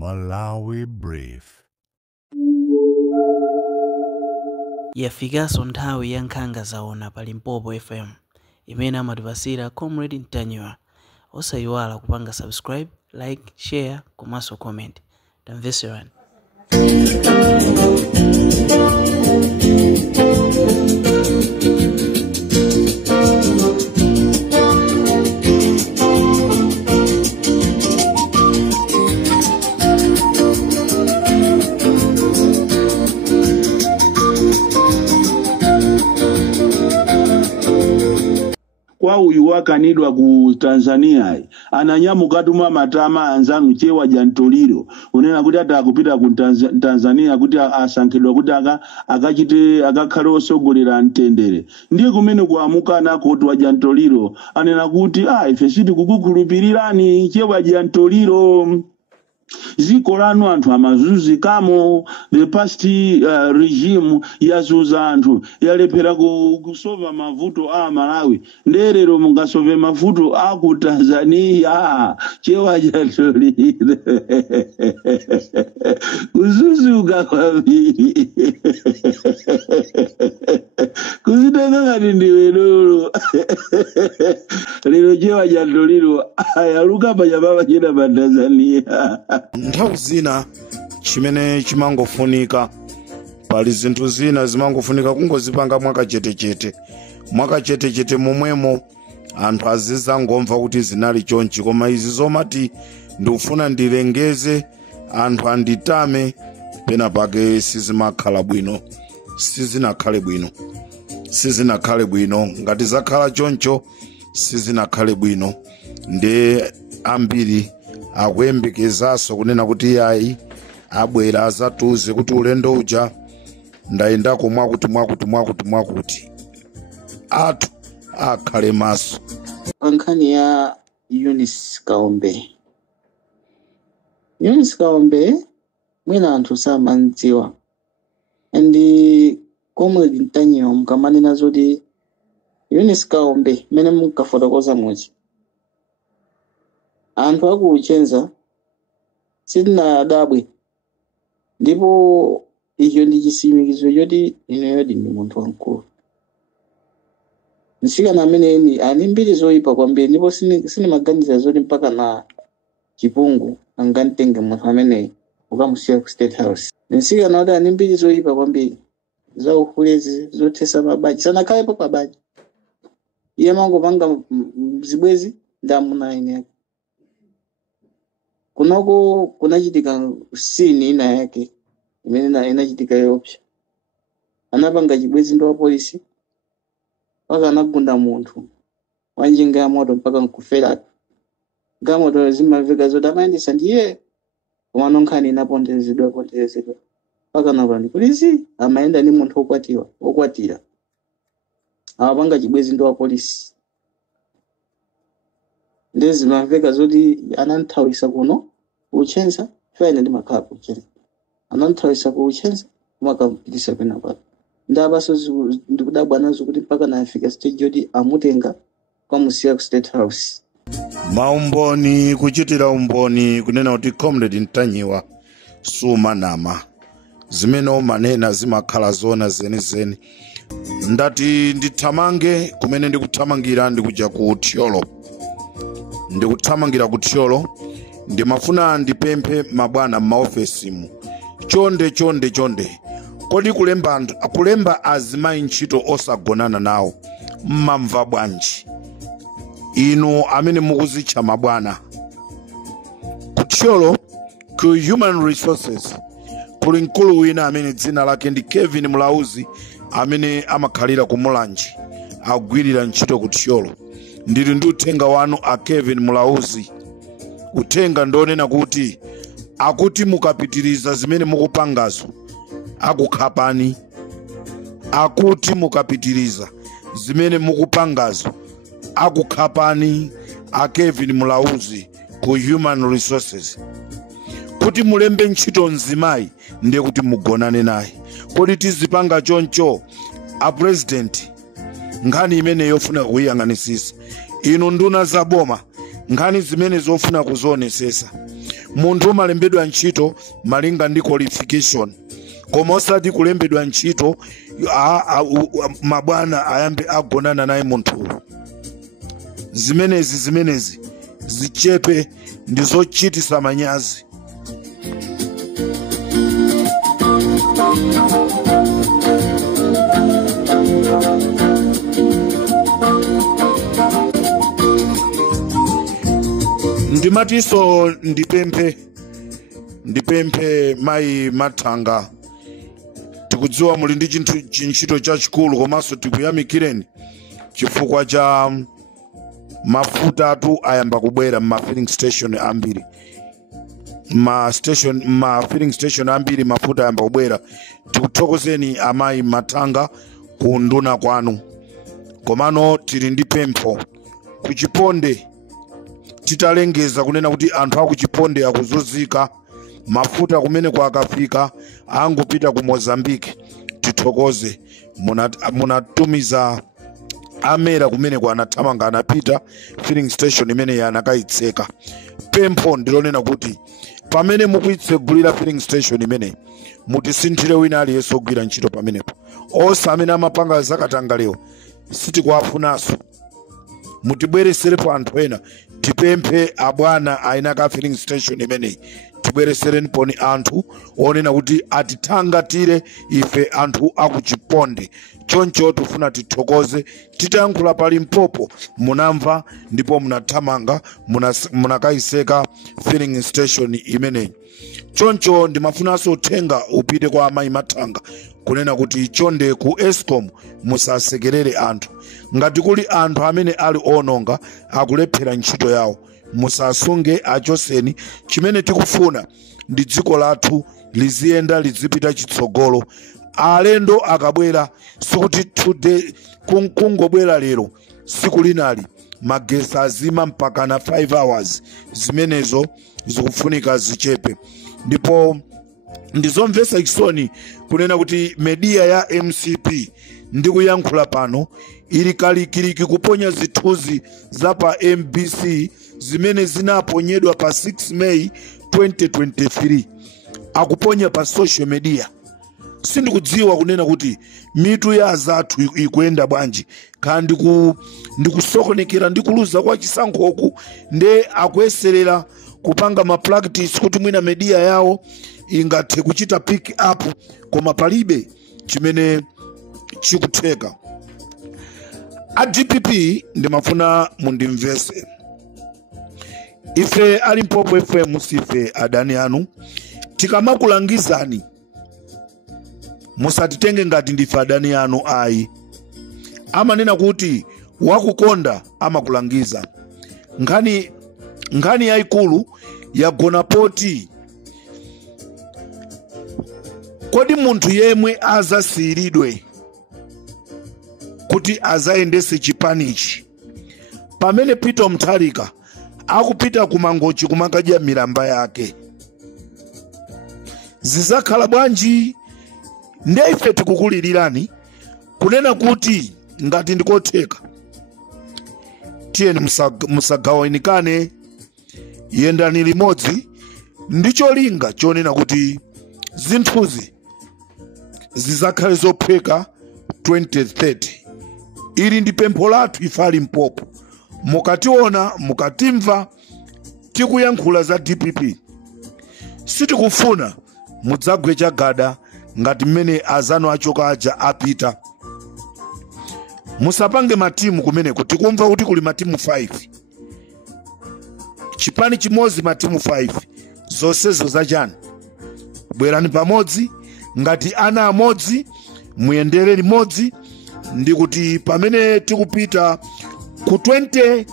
Malawi Brief. Yafikaso nthawi ya nkhanga zaona pa Limpopo FM imene amatipasira Comrade Mtanyiwa. Osayiwala kupanga subscribe, like, share komanso comment. Tamveserani. Kwa uyu wakanidwa ku Tanzania ananyamuka tuma matama anzanu chewa jantoliro unena kuti atakupita ku Tanzania kuti asankhidwa kuti akachite akakhale osogolera mtendere ndiye kumene kuamuka nako twa jantoliro anena kuti ife siti kukukhulupirirani chewa jantoliro ziko lanu anthu amazunzikamo. The past regime yazuza anthu yalephera kusova mavuto a Malawi nderero mungasove mavuto a ku Tanzania chewa jantoliro kuzuzuka kwambiri kuzitenga ngati ndiwe lolo lero chewa jantoliro ayaluka panyamama chena pa Tanzania. Nthawi zina chimene chimangofunika pali zinthu zina zimangofunika kungozipanga mwakachetechete momwemo anthu azizangomva kuti zinali chonchi, koma izi zomati ndikufuna ndilengeze anthu anditame pena pake sizimakhala bwino, sizinakhale bwino ngati zakhala choncho sizinakhale bwino. Ndi ambiri akuyembekezaso kunena kuti yayi abwera azatuze kuti ulendo uja ndayendako mwakuti athu akhale maso. Nkhani ya Eunice Kaombe mwina anthu samandziwa ndi Comrade Mtanyiwa mkamanena zoti Eunice Kaombe mene mukafotokoza muchi anthu akuchenza sitinadabwe ndipo icho ndi chisimikizo choti ineyo ndi munthu wamkulu. Nsikana ameneni ali mbiri zoyipa kwambiri ndipo sinimaganiza zoti mpaka na chipungu angantenge munthu ameneyi ukamusiya ku State House. Nsikana wadi ali mbiri zoyipa kwambiri za uhulezi zothesa mabaji sanakhalepo pabaji iye mangopanga zibwezi ndamuna ine kunoko kunachitika sini ina yake imene inachitika yopsa anapanga chibwezi ndo polisi paka anagunda munthu wanjinga ya moto mpaka nkufera gamoto zimaveka zoti amayendesa ndiye koma nonkhani inapondezedwa paka napani polisi amayenda ni munthu okwatira awapanga chibwezi ndo polisi ndezi maveka zoti ananthawisa kuno uchenza fena ndi makhala kuchenza ananthawisa ku uchenza kumakampitisa pena pake ndabaso ndikudabwa nazo kuti mpaka nafika stage yoti amutenga kwamusiya ku State House. Maumboni kuchitira umboni kunena kuti Comrade Mtanyiwa sumanama zimene umanena zimakhala zona zenizeni. Ndati ndithamange kumene ndikuthamangira ndikuja ku Thyolo. Ndikuthamangira ku Thyolo ndimafuna ndipemphe mabwana m'maofesimu chonde kodi kulemba azimayi ntchito osagonana nawo mmamva bwanji inu amene mukuzitcha mabwana. Ku Thyolo ku Human Resources kuli mkulu wina amene dzina lake ndi Kevin Mulauzi amene amakhalira ku Mulanji agwirira ntchito ku Thyolo. Ndili ndi uthenga wanu a Kevin Mulauzi. Uthenga ndonena kuti akuti mukapitiriza zimene mukupangazo akukhapani. Akuti mukapitiriza zimene mukupangazo akukhapani a Kevin Mulauzi ku Human Resources. Kuti mulembe ntchito nzimayi ndiye kuti mugonane naye. Kodi tizipanga choncho a president nkhani imene yofuna kuyang'anisisa inu nduna za boma nkhani zimene zofuna kuzonesesa munthu umalembedwa ntchito malinga ndi qualification, koma osati kulembedwa ntchito mabwana ayambe agonana naye munthuyo. Zimenezi zichepe ndizochitisa manyazi. Ndimatiso ndipemphe mayi Mathanga, tikudziwa muli ndi ntchito chachikulu, komanso tikuyamikireni chifukwa cha mafuta atu ayamba kubwera ma filling station ambiri. Ma filling station ambiri mafuta ayamba kubwera. Tikuthokozeni amayi Mathanga kunduna kwanu. Komano tili ndi pempho kuchiponde, titalengeza kunena kuti anthu akuchiponde akuzunzika, mafuta kumene kwa akafika angopita ku Mozambique. Tithokoze munatumiza amera kumene kwa anathamanga anapita filling station imene yanakaitseka. Pempho ndilonena kuti pamene mukuitsegulira filling station imene mutisinthire wina aliyense ogwira ntchito pamenepo, onse amene amapanga zakatangalewa sitikwafunanso, mutibwereserepo anthu ena. Tipemphe abwana ainaka filling station imeneyi, tibweresereni poni anthu onena kuti atithangatire ife anthu akuchiponde. Choncho tufuna tithokoze, titayankhula pali Mpopo munamva ndipo munathamanga munakaiseka filling station imeneyi. Choncho ndimafunanso uthenga upite kwa amayi Mathanga kunena kuti chonde ku Eskom musasekerere anthu. Ngati kuli anthu amene ali ononga akulephera ntchito yawo, musasunge achoseni. Chimene tikufuna ndi dziko lathu liziyenda lizipita chitsogolo. Alendo akabwera sikuti today kungobwera lero, siku linali magesi azima mpaka na 5 hours. Zimenezo zikufunika zichepe. Ndipo ndizomvesa chisoni kunena kuti media ya MCP ndikuyankhula pano ili kalikiliki kuponya zithuzi za pa MBC zimene zinaponyedwa pa 6 May 2023 akuponya pa social media. Sindikudziwa kunena kuti mitu ya azathu ikuyenda bwanji, kandi ndikusokonekera ndikuluza kwa chisankhoku nde akuyeserera kupanga ma practice kuti mwina media yawo ingathe kuchita pick up, koma palibe chimene chikutheka. A DPP ndimafuna mundimvese, ife ali Mpopo FM sife adani anu. Tikamakulangizani musatitenge ngati ndife adani anu ayi. Amanena kuti wakukonda amakulangiza. Nkhani yaikulu yagona poti. Kodi munthu yemwe azasiridwe kuti azayendese chipanichi, pamene Peter Mutharika akupita kumangochi kumakadya milamba yake, zizakhala bwanji? Nde ife tikukulilirani kunena kuti ngati ndikotheka tiyeni musagawanikane, yendani limodzi ndicho linga chonena kuti zinthuzi zizakhale zophweka 2030. Ili ndi pempho lathu ife ali Mpopo. Mukationa mukatimva tikuyankhula za DPP, sitikufuna mudzagwe chagada ngati mmene azanu achoka aja apita. Musapange matimu kumeneko. Tikumva kuti kuli matimu 5, chipani chimozi matimu 5, zonsezo zachani? Bwerani pamodzi ngati ana amodzi, muyendere limodzi, ndi kuti pamene tikupita ku 2030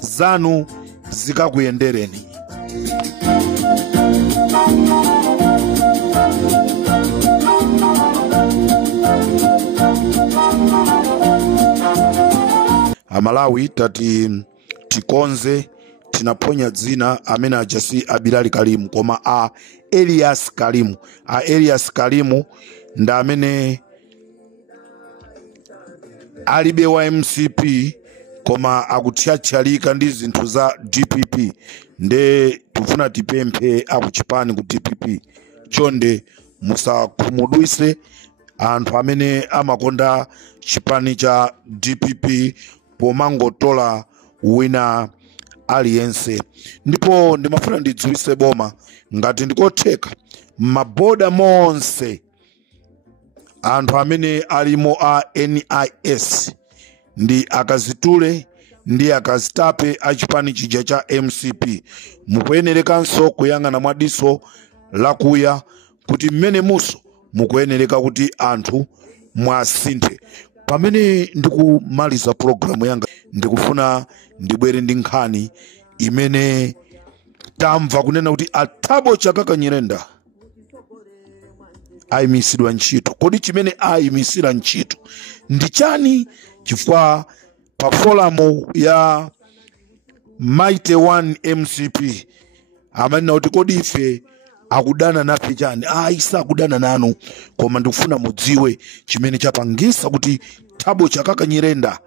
zanu zikakuyendereni. Amalawi tati tikonze tinaponya dzina amene ajasi Abilali Kalimu, koma a Elias Kalimu. Elias Kalimu nda amene alibe wa MCP koma akuthyathyalika ndi zinthu za DPP. Nde tufuna tipemphe akuchipani ku DPP chonde musakhumudwise anthu amene amakonda chipani cha DPP pomangotola wina aliyense. Ndipo ndimafuna ndidziwise boma ngati ndikotheka maboda monse anthu amene alimo a NIS ndi akazitule ndi akazitape achipani chija cha MCP mukuyenerekanso kuyang'ana mwadiso lakuya kuti mmene muso mukuyenereka kuti anthu mwasinthe. Pamene ndikumaliza programu yanga ndikufuna ndibwere ndi nkhani imene tamva kunena kuti Athabo Chakaka Nyirenda ayimisidwa ntchito. Kodi chimene ayimisira ntchito ndi chani? Chifukwa pa forum ya Mighty One MCP amanena kuti kodi ife akudana nafe chani? Isa akudana nanu, koma ndikufuna mudziwe chimene chapangisa kuti Thabo Chakaka Nyirenda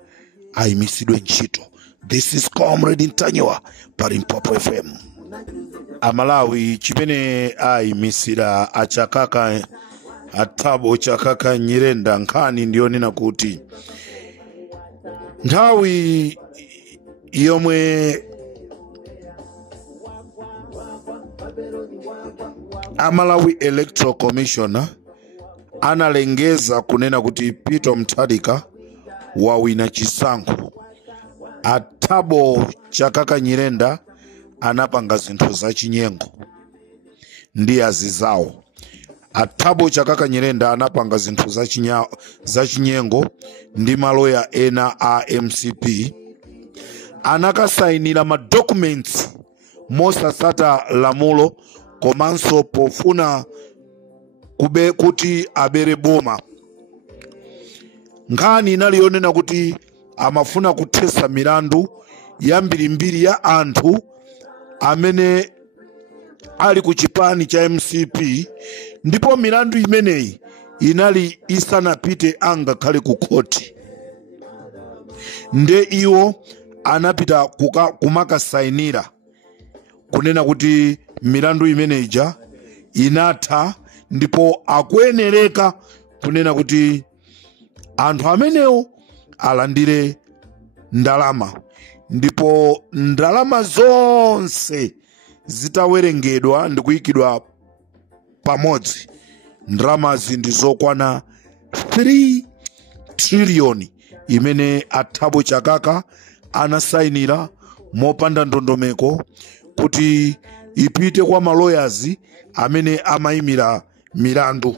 ayimisidwe ntchito. This is Comrade Ntanywa pa Limpopo FM. Amalawi chimene ayimisira achakaka Athabo Chakaka Nyirenda nkhani ndiyonena kuti nthawi yomwe Amalawi Electoral Commission analengeza kunena kuti Peter Mutharika wawina chisankho, Athabo Chakaka Nyirenda anapanga zinthu zachinyengo ndi azizawo. Athabo Chakaka Nyirenda anapanga zinthu zachinyengo ndi maloya ena a MCP, anakasayinira ma documents mosasata lamulo komanso pofuna kuti abere boma. Nkhani inali yonena kuti amafuna kuthesa milandu yambirimbiri ya anthu amene ali ku chipani cha MCP, ndipo milandu imeneyi inali isanapite angakhale ku koti. Nde iwo anapita kumakasayinira kunena kuti milandu imeneja inatha, ndipo akuyenereka kunena kuti anthu amenewo alandire ndalama. Ndipo ndalama zonse zitawerengedwa ndi kuyikidwa pamodzi, ndalamazi ndi zokwana 3 trillion imene Athabo Chakaka anasayinira mopanda ndondomeko kuti ipite kwa maloyazi amene amayimira milandu.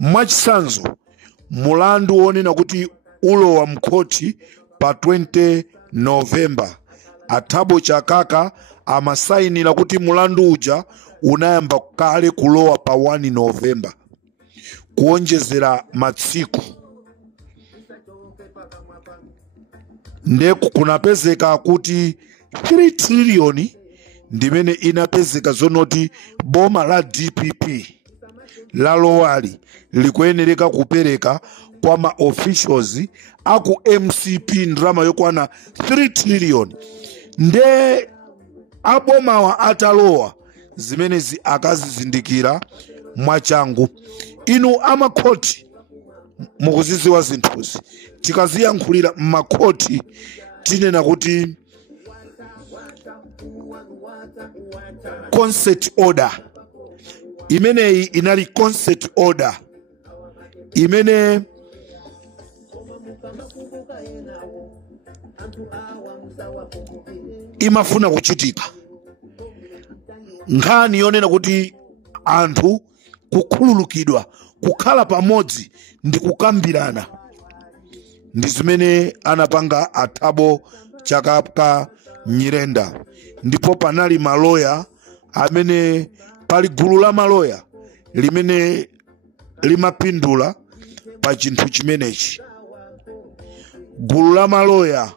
Mwachisanzo, mulandu wonena kuti ulowa mkhoti pa 20 November, Athabo Chakaka amasayinira kuti mulandu uja unayamba kale kulowa pa 1 November, kuonjezera matsiku. Nde kunapezeka kuti 3 trillion ndimene inapezeka zonoti boma la DPP la lowali likuyenereka kupereka kwa ma officials aku MCP ndalama yokwana 3 trillion. Nde abomawa atalowa zimenezi akazizindikira mwachangu. Inu amakhoti mukuziziwa zinthuzi, tikaziyankhulira mmakhoti tinena kuti consent order imeneyi inali consent order imene imafuna kuchitika. Nkhani yonena kuti anthu kukhululukidwa, kukhala pamodzi ndi kukambirana, ndi zimene anapanga Athabo Chakaka Nyirenda. Ndipo panali maloya amene pali gulu la maloya limene limapindula pa chinthu chimenechi. Gulu la maloya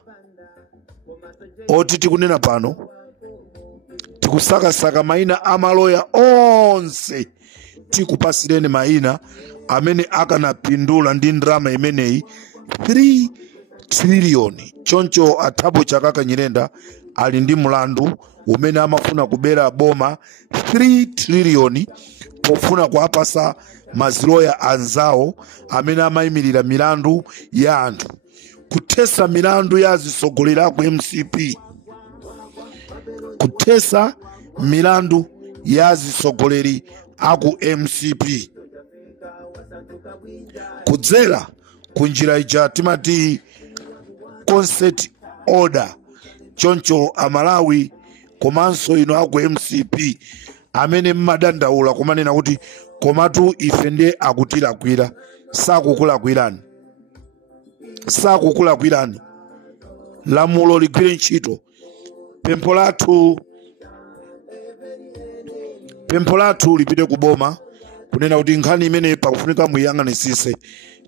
oti tikunena pano tikusakasaka maina amaloya onse, tikupasireni maina amene akanapindula ndi ndalama imeneyi 3 triliyoni. Choncho Athabo Chakaka Nyirenda ali ndi mlandu umene amafuna kubera boma 3 triliyoni pofuna kuapasa maziloya anzawo amene amayimirira milandu ya anthu, kuthesa milandu ya azisogolera aku MCP, kuthesa milandu ya azisogoleri aku MCP kudzera kunjira ija timati consent order. Choncho Amalawi komanso ino aku MCP amene mmadandaula kumanena kuti komatu ife ndiye akutilakwira, sakukulakwirani, lamulo ligwire ntchito. Pempho lathu lipite kuboma kunena kuti nkhani imene pakufunika muyang'anisise,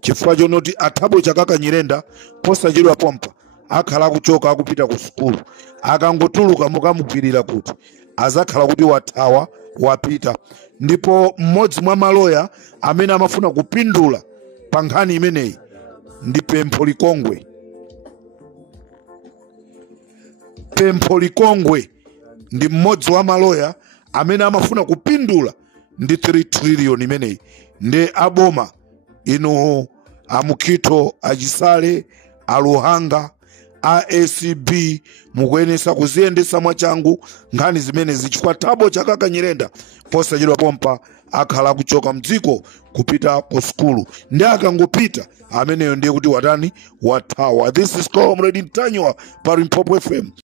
chifukwa chonoti Athabo Chakaka Nyirenda posachedwa pompa akhala kuchoka akupita ku sukulu, akangotuluka mukamugwirira kuti azakhala kuti wathawa wapita. Ndipo mmodzi mwa maloya amene amafuna kupindula pa nkhani imeneyi ndi Pempho Likongwe. Pempho Likongwe ndi mmodzi wa maloya amene amafuna kupindula ndi 3 triliyoni imeneyi. Ndi aboma ino Amukito, Achisale, Aluhanga, ACB mukuyenesa kuziyendesa mwachangu nkhani zimene zichifukwa Athabo Chakaka Nyirenda posachedwa pompa akhala kuchoka mdziko kupita ku sukulu, ndi akangopita ameneyo ndiye kuti watani wathawa. This is Comrade Ntanywa pa Limpopo FM.